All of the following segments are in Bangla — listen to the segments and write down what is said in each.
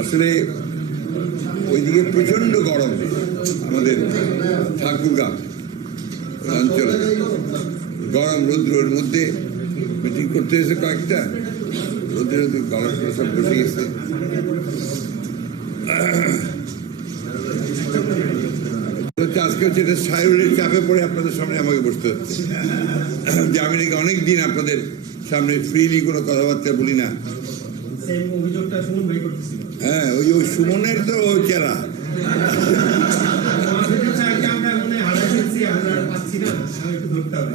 আসলে ওইদিকে প্রচন্ড গরম, আমাদের ঠাকুরগাঁ অঞ্চলে গরম, রৌদ্রের মধ্যে মিটিং করতে এসে কয়েকটা রোদে রোদে গলার করে সব বসে গেছে। আজকে হচ্ছে এটা শারীরিক চাপে পড়ে আপনাদের সামনে আমাকে বসতে হচ্ছে, যে আমি নাকি অনেকদিন আপনাদের সামনে ফ্রিলি কোনো কথাবার্তা বলি না। হ্যাঁ, ওই সুমনের তো চেরা,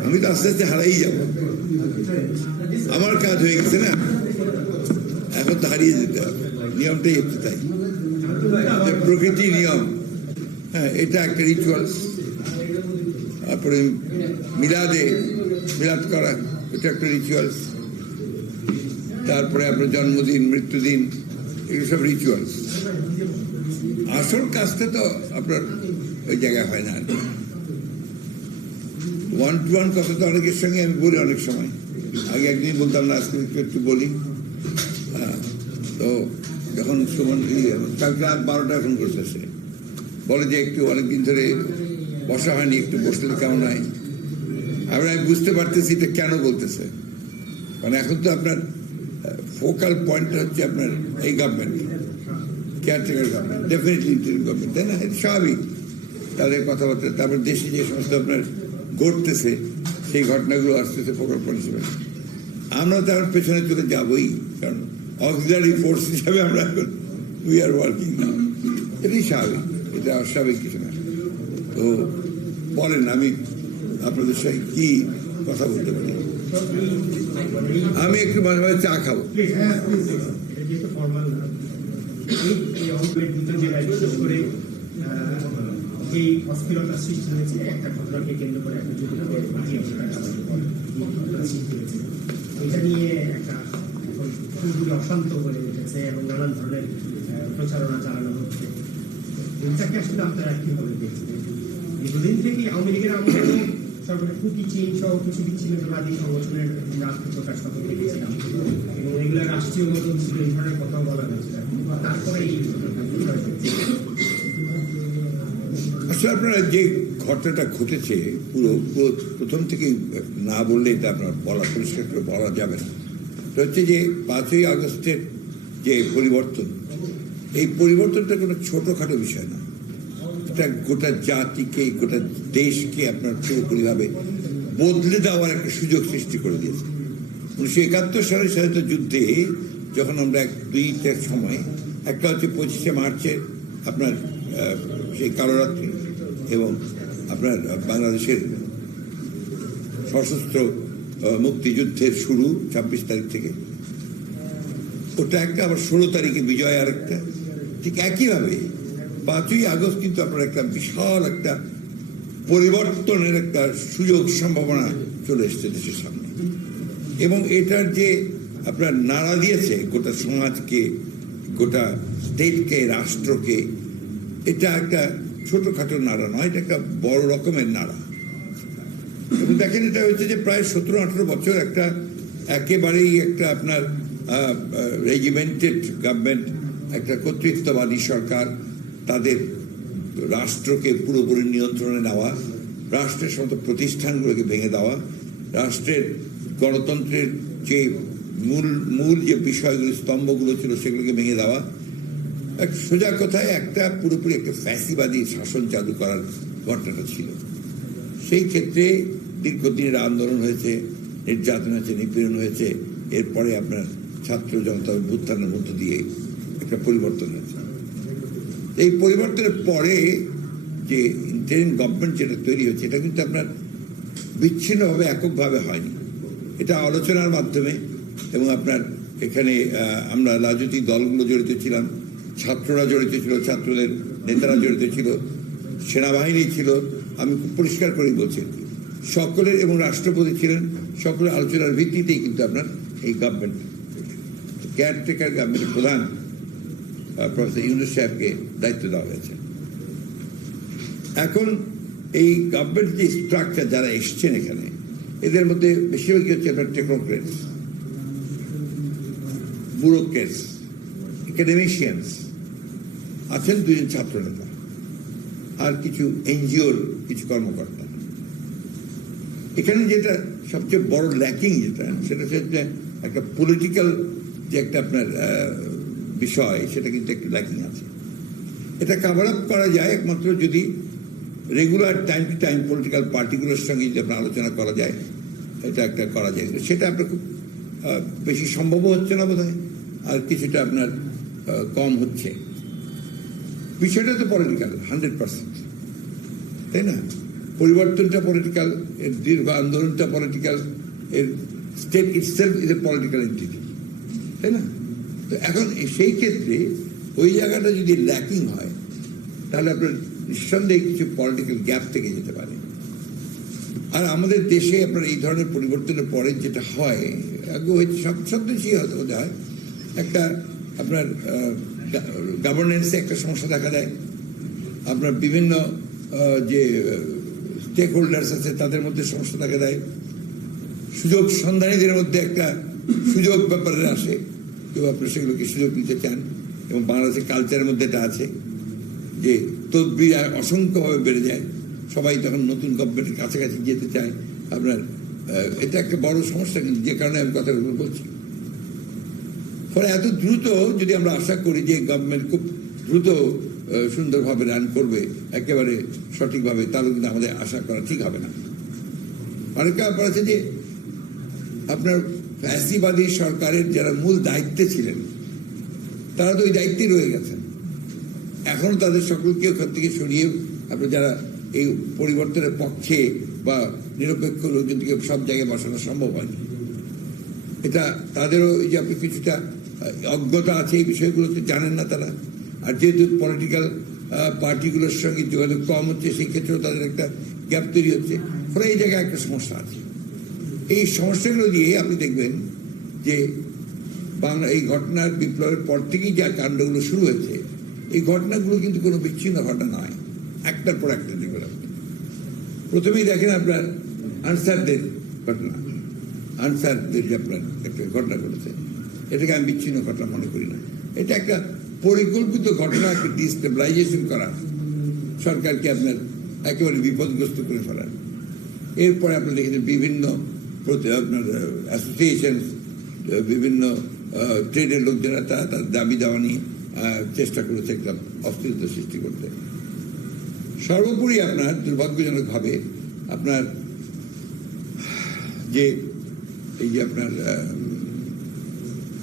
আমি তো আস্তে আস্তে হারাই যাব, আমার কাজ হয়ে গেছে না, এখন তো হারিয়ে যেতে হবে, নিয়মটাই হচ্ছে তাই, প্রকৃতি নিয়ম। হ্যাঁ, এটা একটা রিচুয়ালস। তারপরে মিলাদ করা, এটা একটা রিচুয়ালস। তারপরে আপনার জন্মদিন, মৃত্যুদিন, এগুলো সব রিচুয়ালস। আসল কাজটা তো আপনার ওই জায়গায় হয় না। ওয়ান টু ওয়ান কথা তো অনেকের সঙ্গে আমি বলি, অনেক সময় আগে একদিন বলতাম না, আজকে একটু বলি। তো যখন সুমন কালকে রাত 12টায় ফোন করতেছে, বলে যে একটু অনেকদিন ধরে বসা হয়নি, একটু বসলে কেমন হয়। আমি বুঝতে পারতেছি এটা কেন বলতেছে, কারণ এখন তো আপনার ফোকাল পয়েন্টটা হচ্ছে আপনার এই government, caretaker government, definitely interim government, তাই না? এটা স্বাভাবিক তাদের কথাবার্তা। তারপর দেশে যে সমস্ত আপনার ঘটতেছে, সেই ঘটনাগুলো আসতেছে ফোকাল পয়েন্ট হিসেবে। আমরা তার পেছনে চলে যাবই, কারণ অক্সিলারি ফোর্স হিসাবে আমরা এখন উই আর ওয়ার্কিং নাও। এটাই স্বাভাবিক, এটা অস্বাভাবিক কিছু না। তো বলেন, আমি আপনাদের সাথে কি কথা বলতে পারি? আমি একটু মাঝে মাঝে চা খাবো। যে অস্থিরতা সৃষ্টি হয়েছে একটা ঘটনাকে কেন্দ্র করে, একটা এটা নিয়ে একটা পুরোপুরি অশান্ত হয়ে উঠেছে এবং নানান ধরনের প্রচারণা চালানো হচ্ছে। এটাকে আসলে আপনারা কিভাবে দেখছেন? দীর্ঘদিন থেকে আওয়ামী লীগের আমলে সরকারের কুকি চীন সহ কিছু বিচ্ছিন্নতাবাদী সংগঠনের প্রকাশ কথা দেখেছিলাম, এবং এগুলো রাষ্ট্রীয় মতো এই ধরনের কথাও বলা হয়েছিল। তারপরে এই আসলে আপনারা যে ঘটনাটা ঘটেছে, পুরো প্রথম থেকে না বললে এটা আপনার বলা, পরিষ্কার করে বলা যাবে না। এটা হচ্ছে যে 5ই আগস্টের যে পরিবর্তন, এই পরিবর্তনটা কোনো ছোটোখাটো বিষয় না। এটা গোটা জাতিকে, গোটা দেশকে আপনার পুরোপুরিভাবে বদলে দেওয়ার একটা সুযোগ সৃষ্টি করে দিয়েছে। 1971 সালের স্বাধীনতা যুদ্ধে যখন আমরা দুইটার সময়, একটা হচ্ছে 25শে মার্চে আপনার সেই কালোরাত্রি, এবং আপনার বাংলাদেশের সশস্ত্র মুক্তিযুদ্ধের শুরু 26 তারিখ থেকে, ওটা একটা। আবার 16 তারিখে বিজয় আরেকটা। ঠিক একইভাবে 5ই আগস্ট কিন্তু আপনার একটা বিশাল একটা পরিবর্তনের একটা সুযোগ সম্ভাবনা চলে এসছে দেশের সামনে, এবং এটার যে আপনার নাড়া দিয়েছে গোটা সমাজকে, গোটা স্টেটকে, রাষ্ট্রকে, এটা একটা ছোটখাটো নাড়া নয়, এটা একটা বড় রকমের নাড়া। এবং দেখেন, এটা হচ্ছে যে প্রায় 17-18 বছর একটা একেবারেই একটা আপনার রেজিমেন্টেড গভর্নমেন্ট, একটা কর্তৃত্ববাদী সরকার, তাদের রাষ্ট্রকে পুরোপুরি নিয়ন্ত্রণে নেওয়া, রাষ্ট্রের সমস্ত প্রতিষ্ঠানগুলোকে ভেঙে দেওয়া, রাষ্ট্রের গণতন্ত্রের যে মূল যে বিষয়গুলো, স্তম্ভগুলো ছিল, সেগুলোকে ভেঙে দেওয়া। এক সোজা কথায় একটা পুরোপুরি একটা ফ্যাসিবাদী শাসন চালু করার ঘটনাটা ছিল। সেই ক্ষেত্রে দীর্ঘদিনের আন্দোলন হয়েছে, নির্যাতন হয়েছে, নিপীড়ন হয়েছে। এরপরে আপনার ছাত্র জনতা অভ্যুত্থানের মধ্য দিয়ে একটা পরিবর্তন হয়েছে। এই পরিবর্তনের পরে যে ইন্টারিম গভর্নমেন্ট যেটা তৈরি হয়েছে, এটা কিন্তু আপনার বিচ্ছিন্নভাবে, এককভাবে হয়নি। এটা আলোচনার মাধ্যমে, এবং আপনার এখানে আমরা রাজনৈতিক দলগুলো জড়িত ছিলাম, ছাত্ররা জড়িত ছিল, ছাত্রদের নেতারা জড়িত ছিল, সেনাবাহিনী ছিল। আমি খুব পরিষ্কার করেই বলছি, সকলের, এবং রাষ্ট্রপতি ছিলেন, সকলের আলোচনার ভিত্তিতেই কিন্তু আপনার এই গভর্নমেন্ট, কেয়ারটেকার গভর্নমেন্টের প্রধান প্রফেসর ইউনূস সাহেবকে দায়িত্ব দেওয়া হয়েছে। এখন এই গভর্নমেন্ট যে স্ট্রাকচার, যারা এসছেন এখানে, এদের মধ্যে বেশিরভাগই হচ্ছে আপনার টেকনোক্রেটস, ব্যুরোক্রেটস, একাডেমিশিয়ানস, আছেন দুজন ছাত্রনেতা, আর কিছু এনজিওর কিছু কর্মকর্তা। এখানে যেটা সবচেয়ে বড় ল্যাকিং যেটা, সেটা হচ্ছে একটা পলিটিক্যাল যে একটা আপনার বিষয়, সেটা কিন্তু একটু ল্যাকিং আছে। এটা কাভার আপ করা যায় একমাত্র যদি regular time to time political পার্টিগুলোর সঙ্গে যদি আপনার আলোচনা করা যায়, এটা একটা করা যায়। সেটা আপনার খুব বেশি সম্ভবও হচ্ছে না বোধ হয়, আর কিছুটা আপনার কম হচ্ছে। বিষয়টা তো পলিটিক্যাল 100%, তাই না? পরিবর্তনটা পলিটিক্যাল, এর দীর্ঘ আন্দোলনটা পলিটিক্যাল, এর state itself is a political entity, তাই না? তো এখন সেই ক্ষেত্রে ওই জায়গাটা যদি ল্যাকিং হয়, তাহলে আপনার নিঃসন্দেহে কিছু পলিটিক্যাল গ্যাপ থেকে যেতে পারে। আর আমাদের দেশে আপনার এই ধরনের পরিবর্তনের পরে যেটা হয়, আগে হয়েছে সব দেশেই হতে হয়, একটা আপনার গভর্নেন্সে একটা সমস্যা দেখা দেয়, আপনার বিভিন্ন যে স্টেক হোল্ডার্স আছে তাদের মধ্যে সমস্যা দেখা দেয়, সুযোগ সন্ধানীদের মধ্যে একটা সুযোগ ব্যাপারে আসে, কেউ আপনার সেগুলোকে সুযোগ নিতে চান। এবং বাংলাদেশের কালচারের মধ্যে এটা আছে যে তদবির অসংখ্যভাবে বেড়ে যায়, সবাই তখন নতুন গভর্নমেন্টের কাছাকাছি যেতে চায় আপনার। এটা একটা বড় সমস্যা, কিন্তু যে কারণে আমি কথাগুলো বলছি। ফলে এত দ্রুত যদি আমরা আশা করি যে গভর্নমেন্ট খুব দ্রুত সুন্দরভাবে রান করবে, একেবারে সঠিকভাবে, তাহলে কিন্তু আমাদের আশা করা ঠিক হবে না। আরেকটা ব্যাপার আছে যে আপনার ফ্যাসিবাদী সরকারের যারা মূল দায়িত্বে ছিলেন, তারা তো ওই দায়িত্বেই রয়ে গেছেন। এখনো তাদের সকলকে ওখান থেকে সরিয়ে আপনার যারা এই পরিবর্তনের পক্ষে বা নিরপেক্ষ লোকজনকে সব জায়গায় বসানো সম্ভব হয়নি। এটা তাদেরও এই যে আপনি কিছুটা অজ্ঞতা আছে, এই বিষয়গুলোতে জানেন না তারা। আর যেহেতু পলিটিক্যাল পার্টিগুলোর সঙ্গে যোগাযোগ কম হচ্ছে, সেই ক্ষেত্রেও তাদের একটা গ্যাপ তৈরি হচ্ছে। ফলে এই জায়গায় একটা সমস্যা আছে। এই সমস্যাগুলো দিয়ে আপনি দেখবেন যে বাংলা এই ঘটনার বিপ্লবের পর থেকেই যা কাণ্ডগুলো শুরু হয়েছে, এই ঘটনাগুলো কিন্তু কোনো বিচ্ছিন্ন ঘটনা নয়, একটার পর একটা দেখবেন আপনি। প্রথমেই দেখেন আপনার আনসারদের ঘটনা, আনসারদের যে আপনার একটা ঘটনা ঘটেছে, এটাকে আমি বিচ্ছিন্ন ঘটনা মনে করি না। এটা একটা পরিকল্পিত ঘটনা, একটা ডিস্টেবিলাইজেশন করা, সরকারকে আপনার একেবারে বিপদগ্রস্ত করে ফেলার। এরপরে আপনার দেখেছেন বিভিন্ন আপনার অ্যাসোসিয়েশন, বিভিন্ন ট্রেডের লোকজনেরা তার দাবি দেওয়া নিয়ে চেষ্টা করেছে একদম অস্থিরতা সৃষ্টি করতে। সর্বোপরি আপনার দুর্ভাগ্যজনকভাবে আপনার যে এই যে আপনার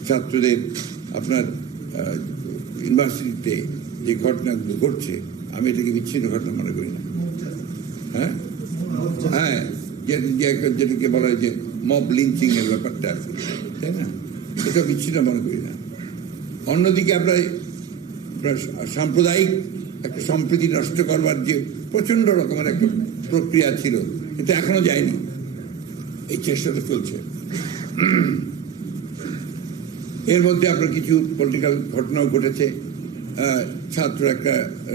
ছাত্রদের আপনার ইউনিভার্সিটিতে যে ঘটনাগুলো ঘটছে, আমি এটাকে বিচ্ছিন্ন ঘটনা মনে করি না। হ্যাঁ হ্যাঁ, যেটাকে বলা হয় যে মব লিঞ্চিং এর ব্যাপারটা আছে, তাই না? এটা বিচ্ছিন্ন মনে করি না। অন্যদিকে আপনার সাম্প্রদায়িক একটা সম্প্রীতি নষ্ট করবার যে প্রচন্ড রকমের একটা প্রক্রিয়া ছিল, এটা এখনো যায়নি, এই চেষ্টাটা চলছে। এর মধ্যে আপনার কিছু পলিটিক্যাল ঘটনাও ঘটেছে। ছাত্র একটা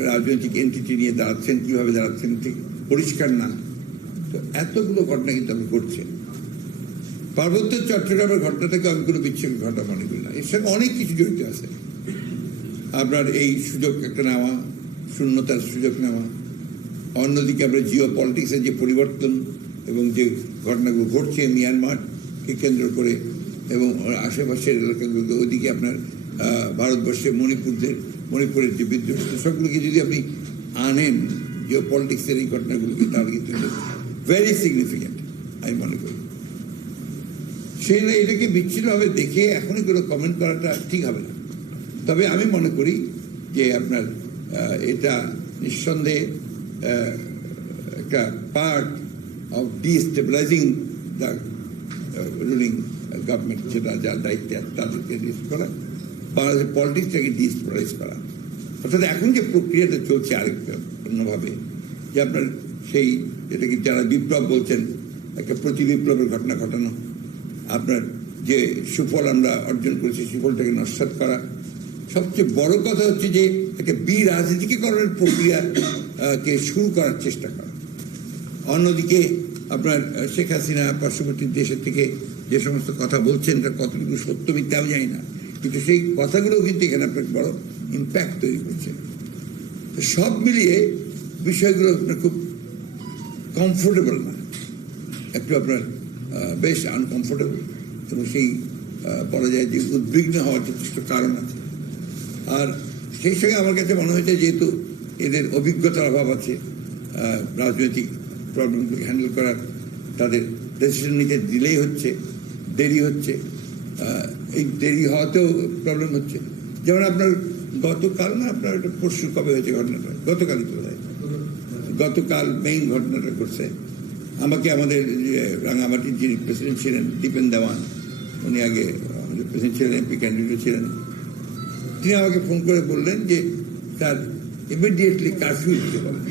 রাজনৈতিক এন্টিটি নিয়ে দাঁড়াচ্ছেন, কিভাবে দাঁড়াচ্ছেন ঠিক পরিষ্কার না। তো এতগুলো ঘটনা কিন্তু আমি ঘটছে। পার্বত্য চট্টগ্রামের ঘটনাটাকে আমি কোনো বিচ্ছিন্ন ঘটনা মনে করি না, এর সঙ্গে অনেক কিছু জড়িত আছে। আপনার এই সুযোগ একটা নেওয়া, শূন্যতার সুযোগ নেওয়া, অন্যদিকে আপনার জিও পলিটিক্সের যে পরিবর্তন এবং যে ঘটনাগুলো ঘটছে মিয়ানমারকে কেন্দ্র করে এবং আশেপাশের এলাকাগুলো, ওইদিকে আপনার ভারতবর্ষের মণিপুরের যে বিদ্রোহ, সবগুলোকে যদি আপনি আনেন জিও পলিটিক্সের এই ঘটনাগুলোকে, তাহলে কিন্তু ভেরি সিগনিফিক্যান্ট আমি মনে করি। সেই না এটাকে বিচ্ছিন্নভাবে দেখে এখনই কোনো কমেন্ট করাটা ঠিক হবে না। তবে আমি মনে করি যে আপনার এটা নিঃসন্দেহে একটা part of destabilising the ruling government, যেটা যার দায়িত্বে তাদেরকে ডিস্ট করা, বাংলাদেশের পলিটিক্সটাকে ডিস্টেবিলাইজ করা। অর্থাৎ এখন যে প্রক্রিয়াটা চলছে আরেকটা অন্যভাবে, যে আপনার সেই যেটাকে যারা বিপ্লব বলছেন, একটা প্রতি বিপ্লবের ঘটনা ঘটানো, আপনার যে সুফল আমরা অর্জন করেছি সুফলটাকে নস্যাৎ করা। সবচেয়ে বড় কথা হচ্ছে যে একটা বিরাজনীতিকরণের প্রক্রিয়াকে শুরু করার চেষ্টা করা। অন্যদিকে আপনার শেখ হাসিনা পার্শ্ববর্তী দেশের থেকে যে সমস্ত কথা বলছেন তা কতটুকু সত্য মিথ্যা আমি জানি না, কিন্তু সেই কথাগুলো কিন্তু এখানে আপনার বড় ইম্প্যাক্ট তৈরি করছে। তো সব মিলিয়ে বিষয়গুলো আপনার খুব কমফোর্টেবল না, একটু আপনার বেশ আনকমফোর্টেবল, এবং সেই বলা যায় যে উদ্বিগ্ন হওয়ার যথেষ্ট কারণ আছে। আর সেই সঙ্গে আমার কাছে মনে হয়েছে যেহেতু এদের অভিজ্ঞতার অভাব আছে রাজনৈতিক প্রবলেমগুলি হ্যান্ডেল করার, তাদের ডিসিশন নিতে দিলেই হচ্ছে, দেরি হচ্ছে, এই দেরি হওয়াতেও প্রবলেম হচ্ছে। যেমন আপনার গতকাল না, আপনার একটা পরশু কবে হয়েছে ঘটনাটা, গতকালই তো হয়, গতকাল মেইন ঘটনাটা করছে আমাকে, আমাদের রাঙামাটির যিনি প্রেসিডেন্ট ছিলেন দীপেন দেওয়ান, উনি আগে আমাদের প্রেসিডেন্ট ছিলেন, এমপি ক্যান্ডিডেট ছিলেন, তিনি আমাকে ফোন করে বললেন যে তার ইমিডিয়েটলি কারফিউ দিতে পারেন,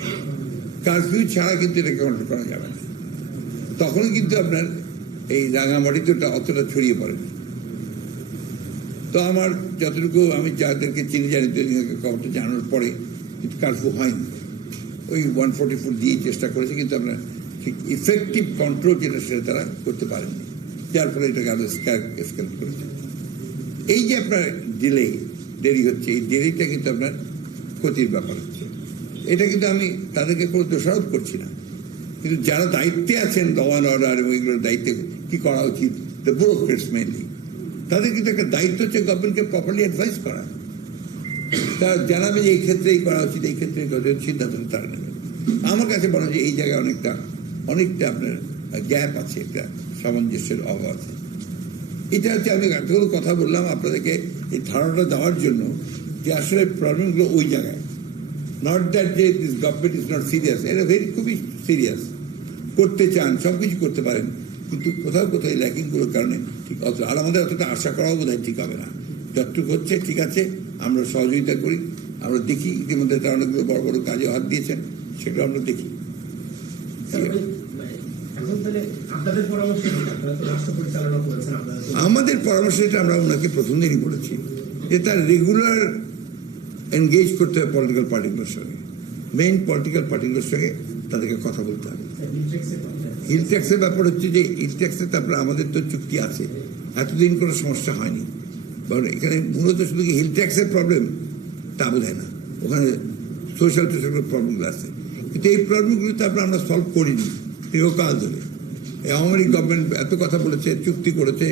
কারফিউ ছাড়া কিন্তু এটাকে কন্ট্রোল করা যাবে না। তখনও কিন্তু আপনার এই রাঙামাটিতে ওটা অতটা ছড়িয়ে পড়েনি। তো আমার যতটুকু আমি যাদেরকে চিনি জানি, খবরটা জানানোর পরে কিন্তু কারফিউ হয়নি, ওই 144 দিয়ে চেষ্টা করেছে, কিন্তু আপনার ঠিক ইফেক্টিভ কন্ট্রোল যেটা সেটা তারা করতে পারেননি, যার ফলে এটাকে আরো স্কেল করেছে। এই যে আপনার দেরি হচ্ছে, এই দেরিটা কিন্তু আপনার ক্ষতির ব্যাপার হচ্ছে। এটা কিন্তু আমি তাদেরকে কোনো দোষারোপ করছি না, কিন্তু যারা দায়িত্বে আছেন, ল অ্যান্ড অর্ডার এবং এগুলোর দায়িত্বে কি করা উচিত, দ্য ব্যুরোক্রেটস মেইনলি, তাদের কিন্তু একটা দায়িত্ব হচ্ছে গভর্নমেন্টকে প্রপারলি অ্যাডভাইস করা। তারা জানাবে যে এই ক্ষেত্রে এই করা উচিত, এই ক্ষেত্রে সিদ্ধান্ত তারা নেবে। আমার কাছে মনে হয় যে এই জায়গায় অনেকটা আপনার গ্যাপ আছে, একটা সামঞ্জস্যের অভাব আছে। এটা হচ্ছে আমি এতগুলো কথা বললাম আপনাদেরকে এই ধারণাটা দেওয়ার জন্য যে আসলে প্রবলেমগুলো ওই জায়গায়, নট দ্যাট যে this government is not serious, এটা খুবই সিরিয়াস, করতে চান, সব কিছু করতে পারেন, কিন্তু কোথাও কোথাও ল্যাকিংগুলোর কারণে ঠিক অত, আর আমাদের অতটা আশা করাও বোধ হয় ঠিক হবে না। যতটুকু হচ্ছে ঠিক আছে, আমরা সহযোগিতা করি, আমরা দেখি, ইতিমধ্যে তারা অনেকগুলো বড় বড় কাজে হাত দিয়েছেন, সেগুলো আমরা দেখি। আমাদের পরামর্শ এটা আমরা ওনাকে প্রথম দিনই বলেছি যে তার রেগুলার এনগেজ করতে হবে পলিটিক্যাল পার্টিগুলোর সঙ্গে, মেইন পলিটিক্যাল পার্টিগুলোর সঙ্গে তাদেরকে কথা বলতে হবে। হিল ট্যাক্সের ব্যাপার হচ্ছে যে হিল ট্যাক্সের তারপরে আমাদের তো চুক্তি আছে, এতদিন কোনো সমস্যা হয়নি। এখানে মূলত শুধু কি হিল ট্যাক্সের প্রবলেম তা বোধ হয় না, ওখানে সোশ্যাল প্রবলেমগুলো আছে, কিন্তু এই প্রবলেমগুলো তো আমরা সলভ করিনি দীর্ঘকাল ধরে। এই আওয়ামী লীগ গভর্নমেন্ট এত কথা বলেছে, চুক্তি করেছে,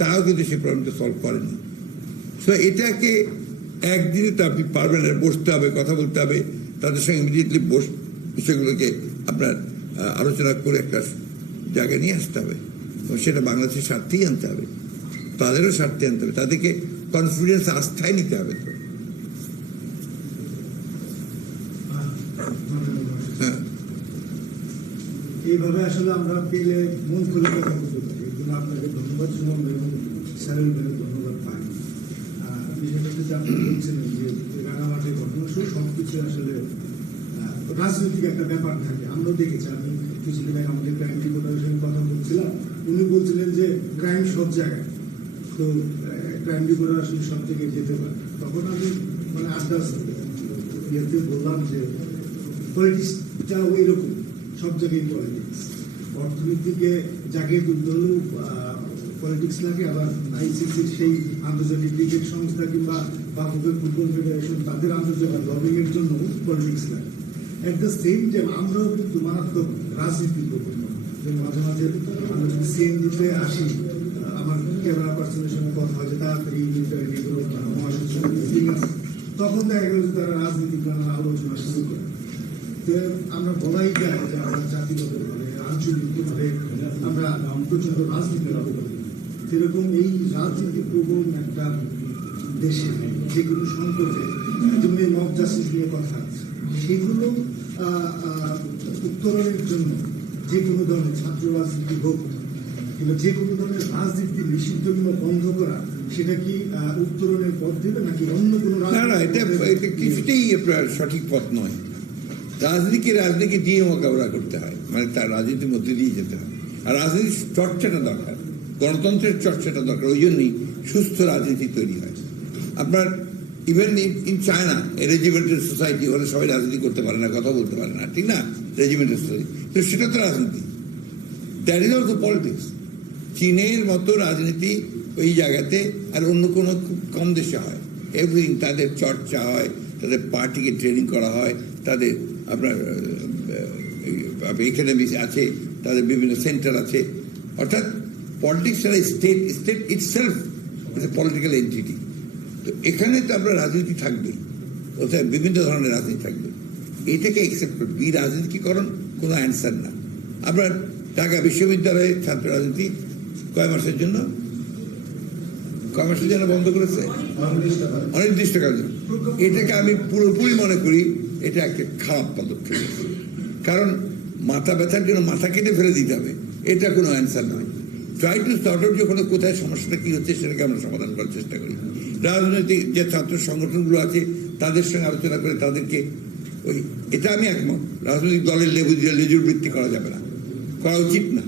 তারাও কিন্তু সেই প্রবলেমটা সলভ করেনি। সো এটাকে একদিনে তো আপনি পারবেন না, বসতে হবে, কথা বলতে হবে, তাদের সঙ্গে ইমিডিয়েটলি বিষয়গুলোকে আপনার আলোচনা করে একটা জায়গায় নিয়ে আসতে হবে, এবং সেটা বাংলাদেশের স্বার্থেই আনতে হবে, তাদেরও স্বার্থে আনতে হবে, তাদেরকে কনফিডেন্স আস্থায় নিতে হবে। তো এইভাবে আসলে আমরা পেলে মন খুলে কথা বলতে পারি। এই জন্য আপনাকে ধন্যবাদ শুনলাম এবং স্যারের ধন্যবাদ পাই। বিষয়টা হচ্ছে আপনি বলছিলেন যে রাঙামাটির ঘটনা সবকিছু আসলে রাজনৈতিক একটা ব্যাপার থাকে। আমরাও দেখেছি, আমি কিছুদিন আগে আমাদের ক্রাইম রিপোর্টারের সঙ্গে কথা বলছিলাম, উনি বলছিলেন যে ক্রাইম সব জায়গায়, তো ক্রাইম রিপোর্টার আসলে সব জায়গায় যেতে পারে। তখন আমি মানে আড্ডা ইয়েতে বললাম যে পলিটিক্সটা ওই রকম, সব জায়গায় পলিটিক্স, অর্থনীতিকে জাগিয়ে তুলতে হলেও পলিটিক্স লাগে, আবার আইসিসির সেই আন্তর্জাতিক ক্রিকেট সংস্থা কিংবা বাফুফের ফুটবল ফেডারেশন তাদের আন্তর্জাতিক লবিং এর জন্য পলিটিক্স লাগে। এট দ্য সেম টাইম আমরাও কিন্তু মারাত্মক রাজনীতি করবো। মাঝে মাঝে আমরা যদি সিএনজিতে আসি, আমার ক্যামেরা পার্সনের সঙ্গে কথা হয় যে তাড়াতাড়ি মহাসচিব, তখন দেখা গেল যে তারা রাজনীতি নানা আলোচনা শুরু করে। আমরা বলাই যায় যে আমরা জাতিগতভাবে আঞ্চলিকভাবে আমরা প্রচন্ড রাজনীতি লাভ করি। সেরকম এই রাজনীতি প্রবণ একটা দেশে যে কোনো সংকটে, যেমন এই মব জাস্টিস নিয়ে কথা, সেগুলো উত্তরণের জন্য যে কোনো ধরনের ছাত্র রাজনীতি হোক কিংবা যে কোনো ধরনের রাজনীতি নিষিদ্ধ কিংবা বন্ধ করা, সেটা কি উত্তরণের পথ দেবে নাকি অন্য কোনো? না, এটা কিছুতেই সঠিক পথ নয়। রাজনীতিকে দিয়ে মোকাবেলা করতে হয়, মানে তার রাজনীতির মধ্যে দিয়ে যেতে হয়। আর রাজনীতির চর্চাটা দরকার, গণতন্ত্রের চর্চাটা দরকার, ওই জন্যই সুস্থ রাজনীতি তৈরি হয়। আপনার even in China, regimental society, ওরা সবাই রাজনীতি করতে পারে না, কথা বলতে পারে না, ঠিক না? রেজিমেন্টাল সোসাইটি, তো সেটা তো রাজনীতি। That is also politics. চীনের মতো রাজনীতি ওই জায়গাতে আর অন্য কোনো খুব কম দেশে হয়। এভরিথিং তাদের চর্চা হয়, তাদের পার্টিকে ট্রেনিং করা হয়, তাদের আপনার একাডেমি আছে, তাদের বিভিন্ন সেন্টার আছে। অর্থাৎ পলিটিক্স ছাড়া state itself is a political entity. তো এখানে তো আপনার রাজনীতি থাকবেই, ওতে বিভিন্ন ধরনের রাজনীতি থাকবে। এটাকে অ্যাকসেপ্ট করবে। এই রাজনীতিকরণ কোনো অ্যান্সার না। আপনার ঢাকা বিশ্ববিদ্যালয়ে ছাত্র রাজনীতি কয় মাসের জন্য বন্ধ করেছে, অনির্দিষ্টকালের জন্য। এটাকে আমি পুরোপুরি মনে করি এটা একটা খারাপ পদক্ষেপ। কারণ মাথা ব্যথার জন্য মাথা কেটে ফেলে দিতে হবে, এটা কোনো অ্যান্সার নয়। ট্রাই টু সর্ট আউট যখন কোথায় সমস্যাটা কী হচ্ছে সেটাকে আমরা সমাধান করার চেষ্টা করি। রাজনৈতিক যে ছাত্র সংগঠনগুলো আছে তাদের সঙ্গে আলোচনা করে তাদেরকে এটা আমি একমত, রাজনৈতিক দলের লেজুর বৃত্তি করা যাবে না, করা উচিত না।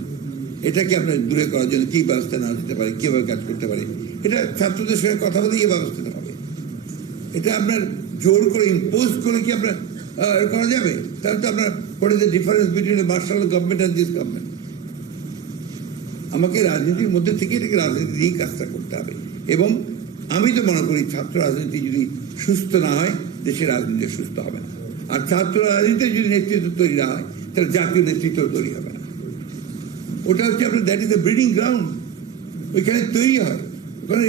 এটাকে আপনার দূরে করার জন্য কী ব্যবস্থা নেওয়া যেতে পারে, কীভাবে কাজ করতে পারে, এটা ছাত্রদের সঙ্গে কথা বলে এই ব্যবস্থাটা হবে। এটা আপনার জোর করে ইম্পোজ করে কি আপনার করা যাবে? তাহলে তো আপনার what is the difference between martial government and this government? আমাকে রাজনীতির মধ্যে থেকে এটাকে রাজনীতি দিয়েই কাজটা করতে হবে। এবং আমি তো মনে করি ছাত্র রাজনীতি যদি সুস্থ না হয় দেশের রাজনীতি সুস্থ হবে না। আর ছাত্র রাজনীতিতে যদি নেতৃত্ব তৈরি না হয় তাহলে জাতীয় নেতৃত্ব তৈরি হবে না। ওটা হচ্ছে আপনার that is the breeding ground. ওইখানে তৈরি হয়, ওখানে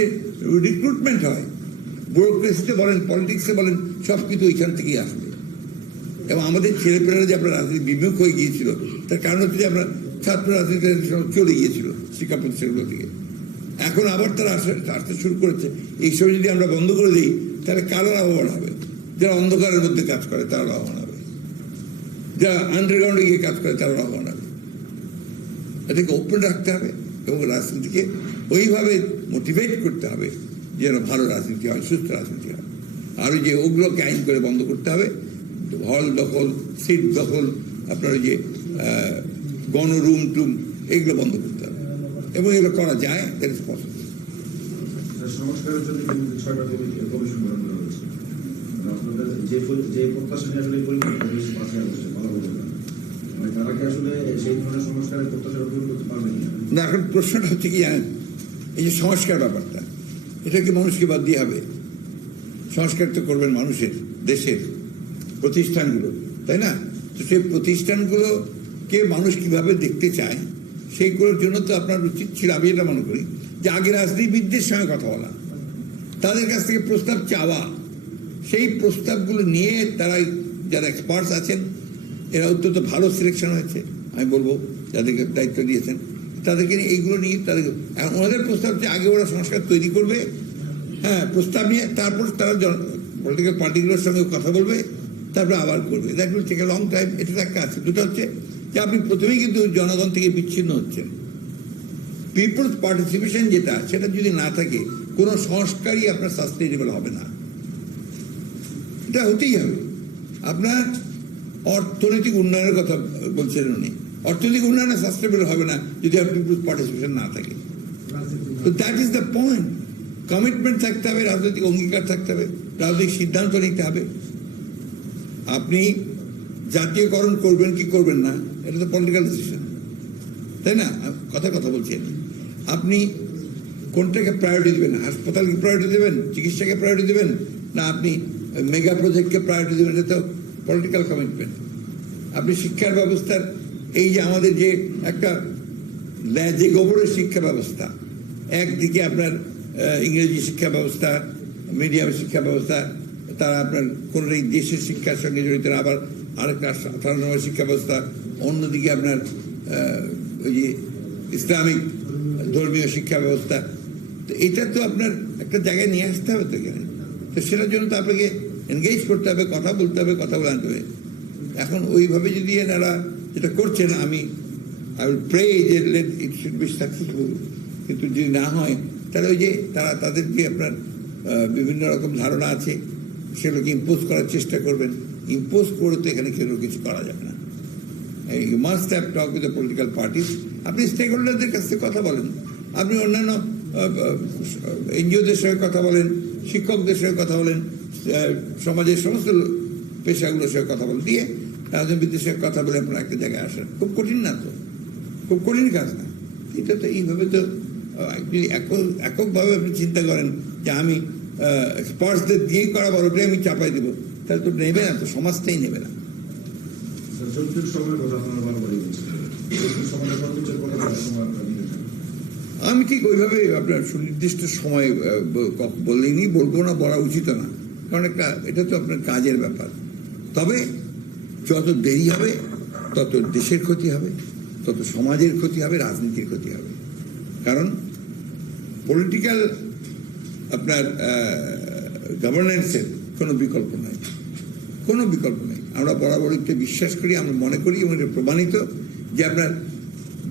রিক্রুটমেন্ট হয়। ব্যুরোক্রেসিতে বলেন, পলিটিক্সে বলেন, সব কিছু ওইখান থেকেই আসবে। এবং আমাদের ছেলেপেলেরা যে আপনার রাজনীতি বিমুখ হয়ে গিয়েছিল তার কারণ হচ্ছে যে আমরা ছাত্র রাজনীতি চলে গিয়েছিল শিক্ষা প্রতিষ্ঠানগুলো থেকে। এখন আবার তারা আসতে শুরু করেছে। এইসব যদি আমরা বন্ধ করে দিই তাহলে কারো লাভবান হবে? যারা অন্ধকারের মধ্যে কাজ করে তারা লাভবান হবে, যারা আন্ডারগ্রাউন্ডে গিয়ে কাজ করে তারা লাভবান হবে। এটাকে ওপেন রাখতে হবে এবং রাজনীতিকে ওইভাবে মোটিভেট করতে হবে যেন ভালো রাজনীতি হয়, সুস্থ রাজনীতি হয়। আর ওই যে ওগুলোকে আইন করে বন্ধ করতে হবে, হল দখল, সিট দখল, আপনার ওই যে গণরুম টুম, এগুলো বন্ধ করতে হবে। এবং এগুলো করা যায়, দ্যাট ইজ পসিবল। সংস্কারের জন্য কিন্তু ৬টা কমিশন গঠন করা হয়েছে। আপনাদের যে প্রত্যাশা নিয়ে আসলে পরিকল্পনা ৫ই আগস্টে বলা বলতে মানে তারা কি আসলে সেই ধরনের সংস্কারের প্রত্যাশা পূরণ করতে পারবেন না? এখন প্রশ্নটা হচ্ছে কি জানেন, এই যে সংস্কার ব্যাপারটা, এটা কি মানুষকে বাদ দিয়ে হবে? সংস্কার তো করবেন মানুষের, দেশের প্রতিষ্ঠানগুলো, তাই না? তো সেই প্রতিষ্ঠানগুলোকে মানুষ কিভাবে দেখতে চায় সেইগুলোর জন্য তো আপনার উচিত ছিল, আমি এটা মনে করি, যে আগে রাজনীতিবিদদের সঙ্গে কথা বলা, তাদের কাছ থেকে প্রস্তাব চাওয়া, সেই প্রস্তাবগুলো নিয়ে তারা যারা এক্সপার্টস আছেন এরা অত্যন্ত ভালো সিলেকশন হয়েছে আমি বলবো, যাদেরকে দায়িত্ব দিয়েছেন তাদেরকে নিয়ে এইগুলো নিয়ে তাদের ওনাদের প্রস্তাব যে আগে ওরা সংস্কার তৈরি করবে, হ্যাঁ, প্রস্তাব নিয়ে তারপর তারা পলিটিক্যাল পার্টিগুলোর সঙ্গে কথা বলবে, তারপরে আবার করবে। That will take a long time. এটা একটা আছে। দুটো হচ্ছে যে আপনি প্রথমেই কিন্তু জনগণ থেকে বিচ্ছিন্ন হচ্ছেন। পিপলস পার্টিসিপেশন যেটা, সেটা যদি না থাকে কোনো সংস্কারই আপনার সাস্টেইনেবল হবে না। এটা হতেই হবে। আপনার অর্থনৈতিক উন্নয়নের কথা বলছেন উনি, অর্থনৈতিক উন্নয়নে সাস্টেইনেবল হবে না যদি আপনার পিপলস পার্টিসিপেশন না থাকে। তো that is the point. Commitment থাকতে হবে, রাজনৈতিক অঙ্গীকার থাকতে হবে, রাজনৈতিক সিদ্ধান্ত নিতে হবে। আপনি জাতীয়করণ করবেন কি করবেন না, এটা তো পলিটিক্যাল ডিসিশন, তাই না? কথা বলছেন, আপনি কোনটাকে প্রায়োরিটি দেবেন? হাসপাতালকে প্রায়োরিটি দেবেন, চিকিৎসাকে প্রায়োরিটি দেবেন, না আপনি মেগা প্রজেক্টকে প্রায়োরিটি দেবেন? এটা তো পলিটিক্যাল কমিটমেন্ট। আপনি শিক্ষার ব্যবস্থার এই যে আমাদের যে একটা যে গোবরের শিক্ষা ব্যবস্থা, একদিকে আপনার ইংরেজি শিক্ষা ব্যবস্থা, মিডিয়াম শিক্ষা ব্যবস্থা, তারা আপনার কোনো দেশের শিক্ষার সঙ্গে জড়িত, আবার আরেকটা সাধারণ শিক্ষা ব্যবস্থা, অন্যদিকে আপনার ওই যে ইসলামিক ধর্মীয় শিক্ষা ব্যবস্থা। তো এটা তো আপনার একটা জায়গায় নিয়ে আসতে হবে তো এখানে। তো সেটার জন্য তো আপনাকে এনগেজ করতে হবে, কথা বলতে হবে, কথা বলে আনতে হবে। এখন ওইভাবে যদি এনারা যেটা করছেন, আমি আই উইল প্রে যে let it should be successful. কিন্তু যদি না হয় তাহলে ওই যে তারা তাদের যে আপনার বিভিন্ন রকম ধারণা আছে সেগুলোকে ইম্পোজ করার চেষ্টা করবেন। ইম্পোজ করে তো এখানে কেউ কিছু করা যাবে না। You must have talk with the political parties. আপনি স্টেক হোল্ডারদের কাছ থেকে কথা বলেন, আপনি অন্যান্য এনজিওদের সঙ্গে কথা বলেন, শিক্ষকদের সঙ্গে কথা বলেন, সমাজের সমস্ত পেশাগুলোর সঙ্গে কথা বলেন, দিয়ে রাজনীতিবিদদের সঙ্গে কথা বলে আপনারা একটা জায়গায় আসেন। খুব কঠিন না তো, খুব কঠিন কাজ না। এটা তো এইভাবে তো এককভাবে আপনি চিন্তা করেন যে আমি স্পর্শদের দিয়েই করাবার ওটাই আমি চাপাই দেবো, তাহলে তো নেবে না, তো সমাজটাই নেবে না। যৌক্তিক সময়ের কথা আপনারা বারবারই বলছেন, যৌক্তিক সময়টা সর্বোচ্চ কত সময় আপনারা দিতে চান? আমি ঠিক ওইভাবে আপনার সুনির্দিষ্ট সময় বললেনি, বলবো না, বলা উচিত না, কারণ এটা তো আপনার কাজের ব্যাপার। তবে যত দেরি হবে তত দেশের ক্ষতি হবে, তত সমাজের ক্ষতি হবে, রাজনীতির ক্ষতি হবে। কারণ পলিটিক্যাল আপনার গভর্নেন্সের কোনো বিকল্প নাই, কোনো বিকল্প নেই। আমরা বরাবরই বিশ্বাস করি, আমরা মনে করি এবং এটা প্রমাণিত যে আপনার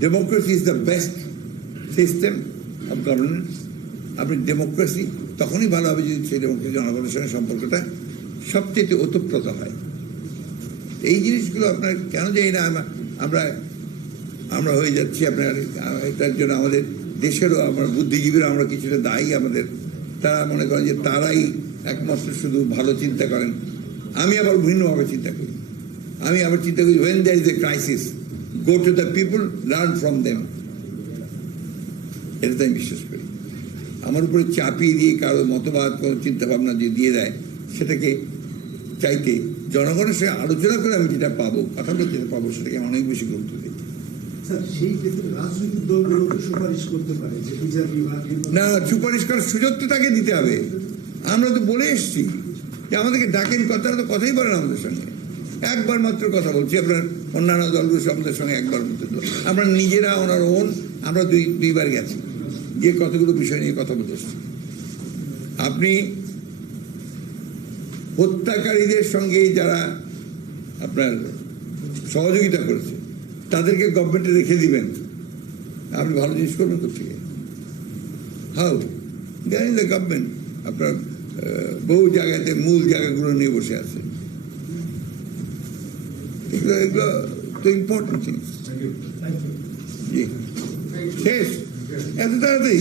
democracy is the best system of governance. আপনি ডেমোক্রেসি তখনই ভালো হবে যদি সেই ডেমোক্রেসি জনগণের সঙ্গে সম্পর্কটা সবচেয়ে ওতপ্রোত হয়। এই জিনিসগুলো আপনার কেন জানি না আমরা হয়ে যাচ্ছি আপনার, এটার জন্য আমাদের দেশেরও আমরা বুদ্ধিজীবীরা আমরা কিছুটা দায়ী। আমাদের তারা মনে করেন যে তারাই একমাত্র শুধু ভালো চিন্তা করেন। আমি আবার ভিন্নভাবে চিন্তা করি। আমি আবার চিন্তা করি when there is a crisis, go to the people, learn from them। এটা তো আমি বিশ্বাস করি। আমার উপরে চাপিয়ে দিয়ে কারো মতবাদ, কোনো চিন্তা ভাবনা যে দিয়ে দেয়, সেটাকে চাইতে জনগণের সঙ্গে আলোচনা করে আমি যেটা পাবো, কথা বলে যেটা পাবো, সেটাকে অনেক বেশি গুরুত্ব দিই। স্যার, সেই ক্ষেত্রে রাজনৈতিক দলগুলো তো সুপারিশ করতে পারে যে বিচার বিভাগ না, সুপারিশ করার সুযোগ তো তাকে দিতে হবে। আমরা তো বলে এসছি যে আমাদেরকে ডাকেন, কথাটা তো কথাই বলেন আমাদের সঙ্গে। একবার মাত্র কথা বলছি, আপনার অন্যান্য দলগুলো আমাদের সঙ্গে একবার মাত্র, আমরা নিজেরা ওনার আমরা দুইবার গেছি, গিয়ে কতগুলো বিষয় নিয়ে কথা বলে এসছি। আপনি হত্যাকারীদের সঙ্গে যারা আপনার সহযোগিতা করেছে তাদেরকে গভর্নমেন্টে রেখে দিবেন, আপনি ভালো জিনিস করবেন কোথেকে? হাউ জানেন দ্য গভর্নমেন্ট আপনার বহু জায়গাতে মূল জায়গাগুলো নিয়ে বসে আছে। এগুলো তো ইম্পর্টেন্ট জিনিস। জি, শেষ এত তাড়াতাড়ি?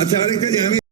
আচ্ছা, আরেকটা যে আমি